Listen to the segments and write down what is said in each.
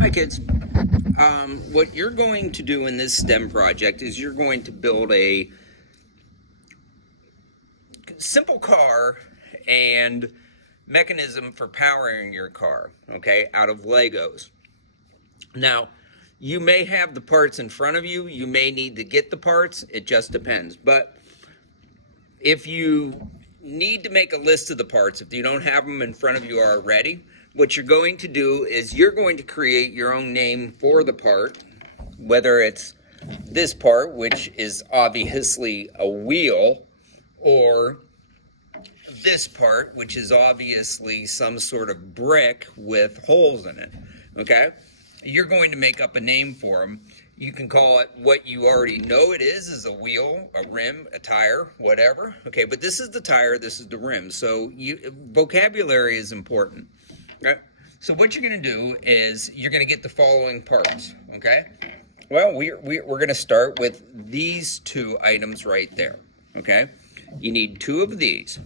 Hi kids. What you're going to do in this STEM project is you're going to build a simple car and mechanism for powering your car, okay, out of Legos. Now, you may have the parts in front of you. You may need to get the parts. It just depends. But if you need to make a list of the parts, if you don't have them in front of you already, what you're going to do is you're going to create your own name for the part, whether it's this part, which is obviously a wheel, or this part, which is obviously some sort of brick with holes in it, okay? You're going to make up a name for them. You can call it what you already know it is a wheel, a rim, a tire, whatever. Okay, but this is the tire, this is the rim. So vocabulary is important. Okay? So what you're going to do is you're going to get the following parts. Okay? Well, we're going to start with these two items right there. Okay? You need two of these.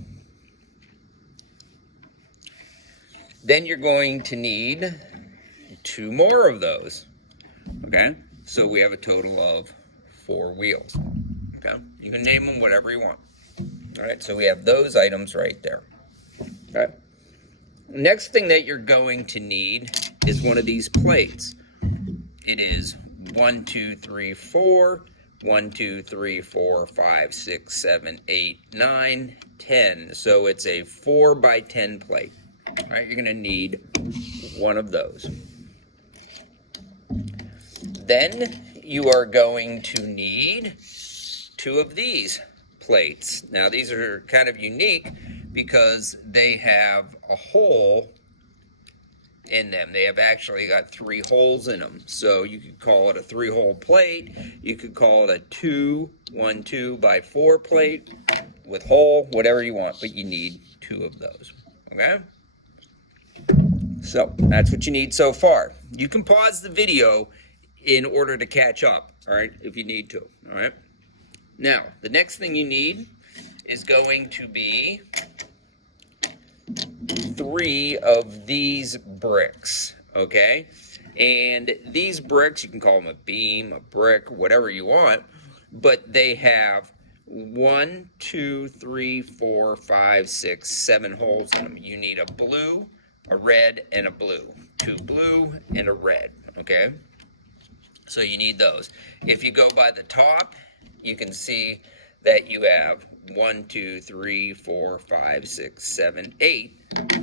Then you're going to need two more of those. Okay? So we have a total of 4 wheels. Okay? You can name them whatever you want. All right? So we have those items right there. Okay? Next thing that you're going to need is one of these plates. It is 1, 2, 3, 4. 1, 2, 3, 4, 5, 6, 7, 8, 9, 10. So it's a 4 by 10 plate. All right? You're going to need one of those. Then you are going to need 2 of these plates. Now these are kind of unique because they have a hole in them. They have actually got 3 holes in them. So you could call it a 3-hole plate. You could call it a 1, 2 by 4 plate with hole, whatever you want, but you need 2 of those. Okay? So that's what you need so far. You can pause the video in order to catch up, all right, if you need to, all right? Now, the next thing you need is going to be 3 of these bricks, okay? And these bricks, you can call them a beam, a brick, whatever you want, but they have 1, 2, 3, 4, 5, 6, 7 holes in them. You need a blue, a red, and a blue. 2 blue and a red, okay? So you need those. If you go by the top, you can see that you have 1, 2, 3, 4, 5, 6, 7, 8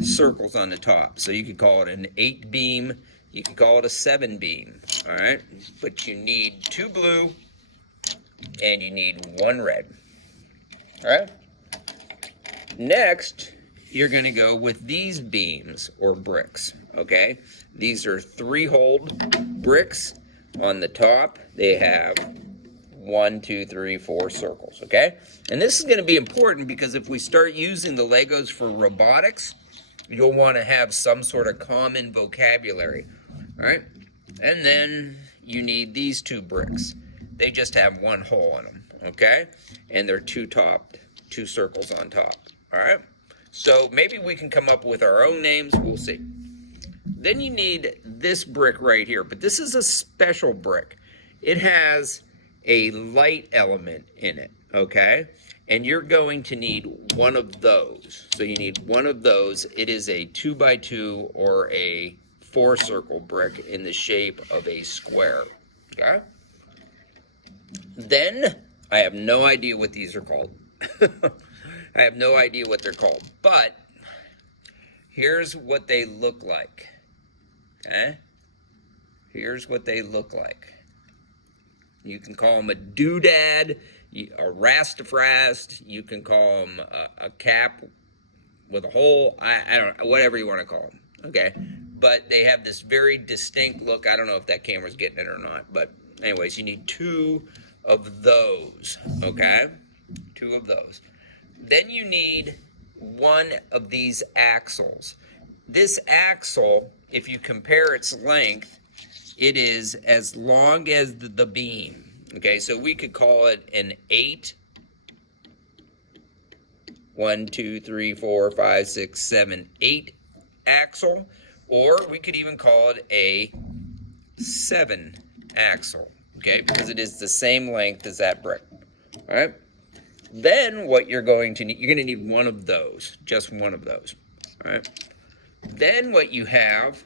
circles on the top. So you could call it an 8 beam. You can call it a 7 beam. All right? But you need 2 blue and you need 1 red. All right? Next, you're going to go with these beams or bricks. Okay? These are 3-holed bricks. On the top, they have 1, 2, 3, 4 circles, okay? And this is going to be important because if we start using the Legos for robotics, you'll want to have some sort of common vocabulary, all right? And then you need these 2 bricks. They just have 1 hole in them, okay? And they're 2 circles on top, all right? So maybe we can come up with our own names. We'll see. Then you need this brick right here, but this is a special brick. It has a light element in it, okay? And you're going to need 1 of those. So you need 1 of those. It is a 2 by 2 or a 4-circle brick in the shape of a square, okay? Then, I have no idea what these are called. I have no idea what they're called, but here's what they look like. Okay? Here's what they look like. You can call them a doodad, a rastifrast. You can call them a cap with a hole. I don't know, whatever you want to call them. Okay? But they have this very distinct look. I don't know if that camera's getting it or not. But anyways, you need 2 of those. Okay? 2 of those. Then you need 1 of these axles. This axle, if you compare its length, it is as long as the beam. Okay, so we could call it an 8. 1, 2, 3, 4, 5, 6, 7, 8 axle, or we could even call it a 7 axle, okay, because it is the same length as that brick. All right. Then what you're going to need, you're going to need one of those, just one of those. All right. Then what you have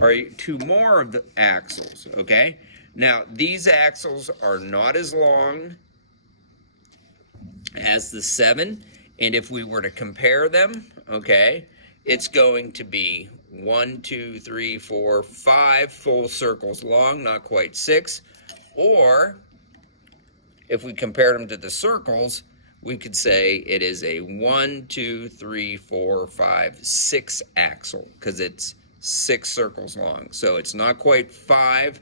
are 2 more of the axles, okay? Now, these axles are not as long as the 7, and if we were to compare them, okay, it's going to be 1, 2, 3, 4, 5 full circles long, not quite 6. Or if we compared them to the circles, we could say it is a 1, 2, 3, 4, 5, 6 axle, because it's 6 circles long. So it's not quite 5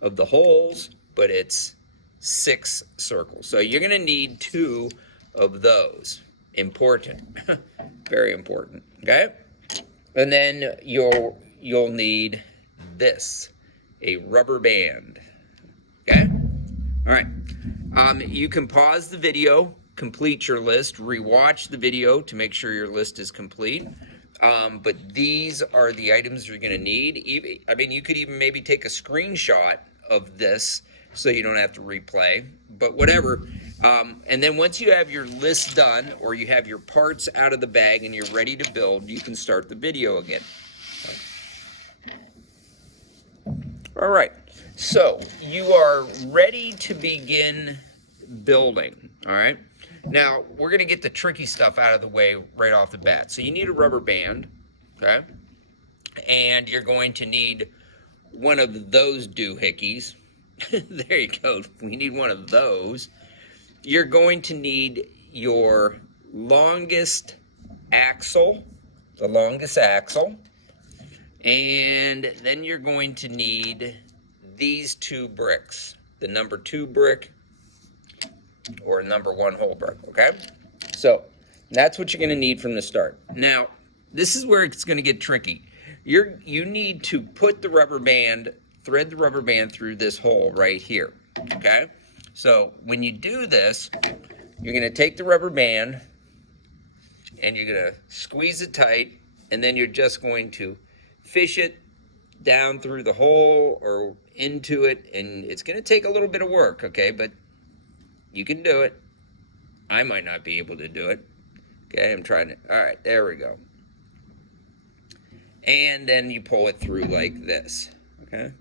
of the holes, but it's 6 circles. So you're going to need 2 of those. Important. Very important. Okay? And then you'll need this, a rubber band. Okay? All right. You can pause the video, complete your list, rewatch the video to make sure your list is complete. But these are the items you're going to need. I mean, you could even maybe take a screenshot of this so you don't have to replay, but whatever. And then once you have your list done, or you have your parts out of the bag and you're ready to build, you can start the video again. All right. So you are ready to begin building. All right. Now we're going to get the tricky stuff out of the way right off the bat. So you need a rubber band. Okay. And you're going to need one of those doohickeys. There you go. We need one of those. You're going to need your longest axle, the longest axle. And then you're going to need these 2 bricks, the number 2 brick or number 1 hole brick, okay? So that's what you're going to need from the start. Now, this is where it's going to get tricky. You need to put the rubber band, thread the rubber band through this hole right here, okay? So when you do this, you're going to take the rubber band and you're going to squeeze it tight, and then you're just going to fish it down through the hole or into it, and it's going to take a little bit of work, okay, but you can do it. I might not be able to do it. Okay, I'm trying to. All right, there we go. And then you pull it through like this, okay?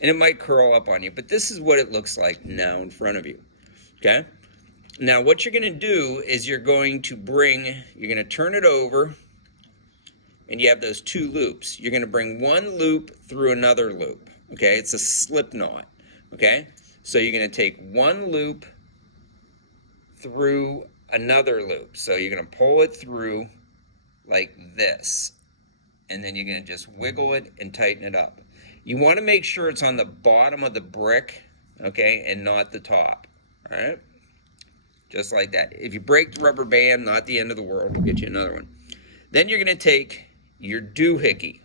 And it might curl up on you, but this is what it looks like now in front of you, okay? Now what you're going to do is you're going to turn it over, and you have those 2 loops. You're going to bring 1 loop through another loop, okay? It's a slip knot, okay? So you're going to take 1 loop through another loop. So you're going to pull it through like this, and then you're going to just wiggle it and tighten it up. You want to make sure it's on the bottom of the brick, okay, and not the top, all right? Just like that. If you break the rubber band, not the end of the world. We'll get you another one. Then you're going to take your doohickey,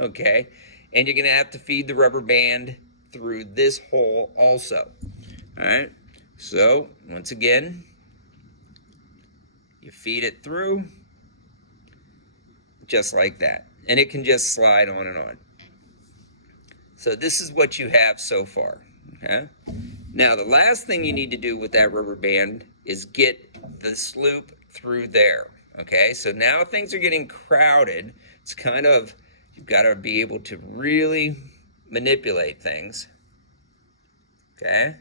okay, and you're going to have to feed the rubber band through this hole also, all right? So, once again, you feed it through just like that, and it can just slide on and on. So this is what you have so far, okay? Now, the last thing you need to do with that rubber band is get this loop through there, okay? So now things are getting crowded. It's kind of, you've got to be able to really manipulate things, okay?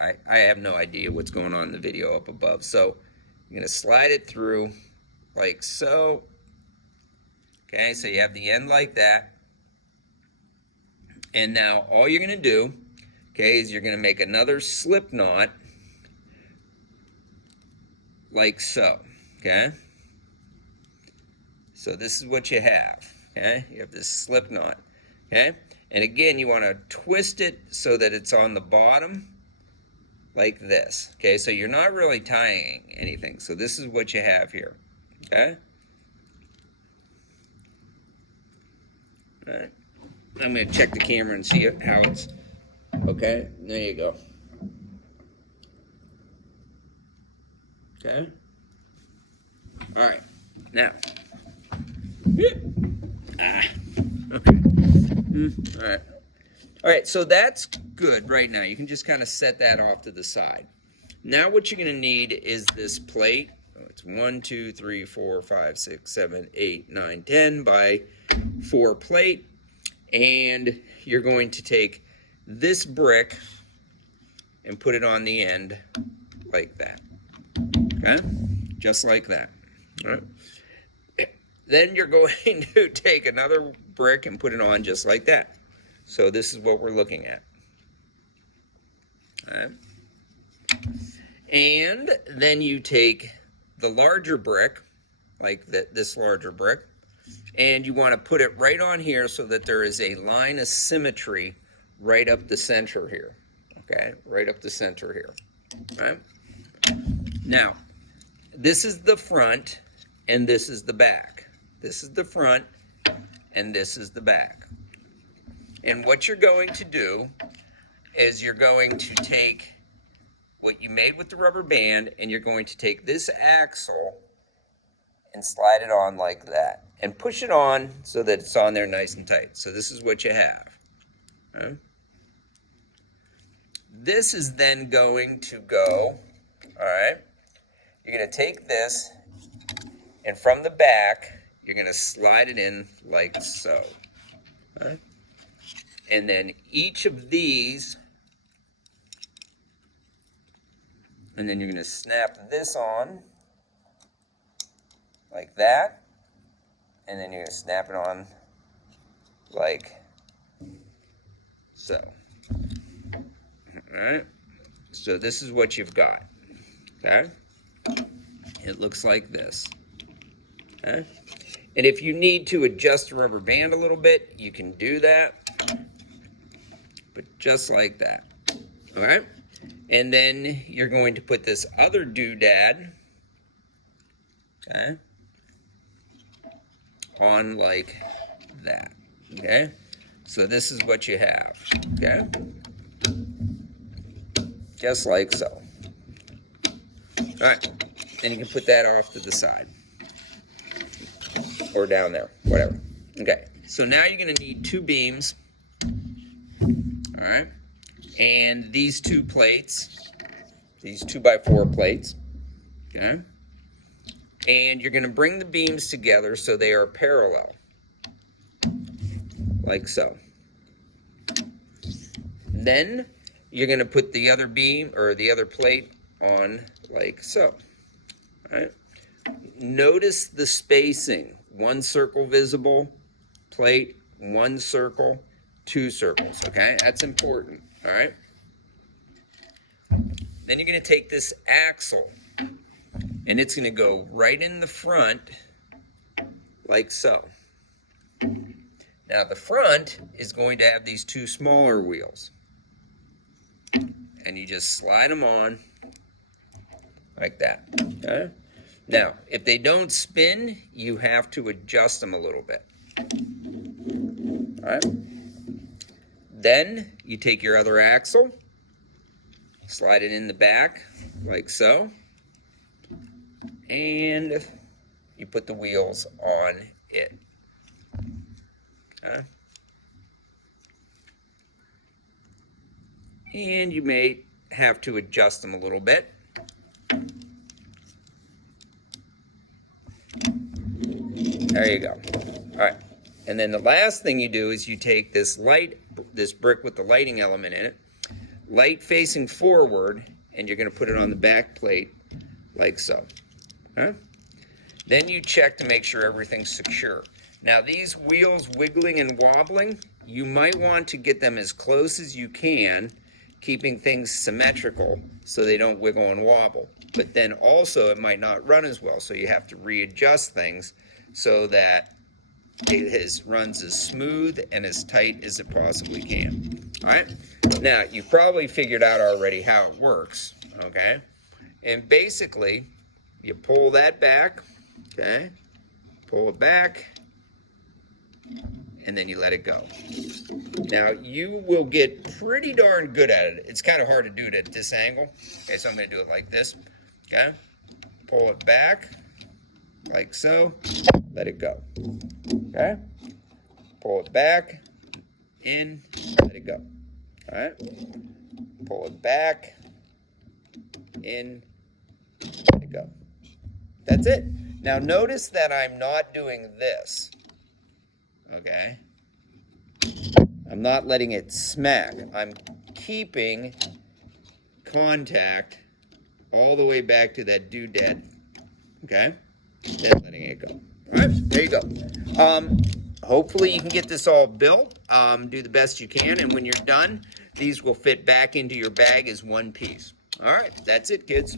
I have no idea what's going on in the video up above. So you're going to slide it through like so. Okay, so you have the end like that. And now all you're going to do, okay, is you're going to make another slip knot like so, okay? So this is what you have, okay? You have this slip knot, okay? And again, you want to twist it so that it's on the bottom like this, okay? So you're not really tying anything. So this is what you have here, okay? All right. I'm going to check the camera and see how it's, okay? There you go. Okay? All right. Now, Okay. All right. All right, so that's good right now. You can just kind of set that off to the side. Now what you're going to need is this plate. Oh, it's 1, 2, 3, 4, 5, 6, 7, 8, 9, 10 by 4 plate. And you're going to take this brick and put it on the end like that. Okay? Just like that. All right. Then you're going to take another brick and put it on just like that. So this is what we're looking at. All right. And then you take the larger brick, like this larger brick, and you want to put it right on here so that there is a line of symmetry right up the center here. Okay, right up the center here. All right. Now, this is the front and this is the back. This is the front and this is the back. And what you're going to do is you're going to take what you made with the rubber band and you're going to take this axle and slide it on like that and push it on so that it's on there nice and tight. So this is what you have. Okay? This is then going to go, all right, you're going to take this and from the back you're going to slide it in like so. All right? And then each of these, and then you're going to snap this on like that, and then you're going to snap it on like so. All right, so this is what you've got. Okay, it looks like this. Okay, and if you need to adjust the rubber band a little bit, you can do that. But just like that. All right, and then you're going to put this other doodad, okay, on like that. Okay, so this is what you have. Okay, just like so. All right, then you can put that off to the side or down there, whatever. Okay, so now you're going to need 2 beams. All right, and these 2 plates, these 2x4 plates, okay, and you're going to bring the beams together so they are parallel, like so. Then you're going to put the other beam or the other plate on like so. All right, notice the spacing: 1 circle visible plate, 1 circle, 2 circles, okay? That's important, all right? Then you're going to take this axle, and it's going to go right in the front, like so. Now, the front is going to have these 2 smaller wheels, and you just slide them on like that, okay? Now, if they don't spin, you have to adjust them a little bit, all right? Then you take your other axle, slide it in the back like so, and you put the wheels on it. Okay. And you may have to adjust them a little bit. There you go. All right. And then the last thing you do is you take this brick with the lighting element in it, light facing forward, and you're going to put it on the back plate like so. Okay? Then you check to make sure everything's secure. Now these wheels wiggling and wobbling, you might want to get them as close as you can, keeping things symmetrical so they don't wiggle and wobble. But then also it might not run as well, so you have to readjust things so that it runs as smooth and as tight as it possibly can. All right? Now, you've probably figured out already how it works, okay? And basically, you pull that back, okay? Pull it back, and then you let it go. Now, you will get pretty darn good at it. It's kind of hard to do it at this angle. Okay, so I'm going to do it like this, okay? Pull it back, like so. Let it go. Okay? Pull it back, in, let it go. All right? Pull it back, in, let it go. That's it. Now notice that I'm not doing this. Okay? I'm not letting it smack. I'm keeping contact all the way back to that doodad. Okay? Then letting it go. All right, there you go. Hopefully you can get this all built. Do the best you can, and when you're done, these will fit back into your bag as one piece. All right, that's it, kids.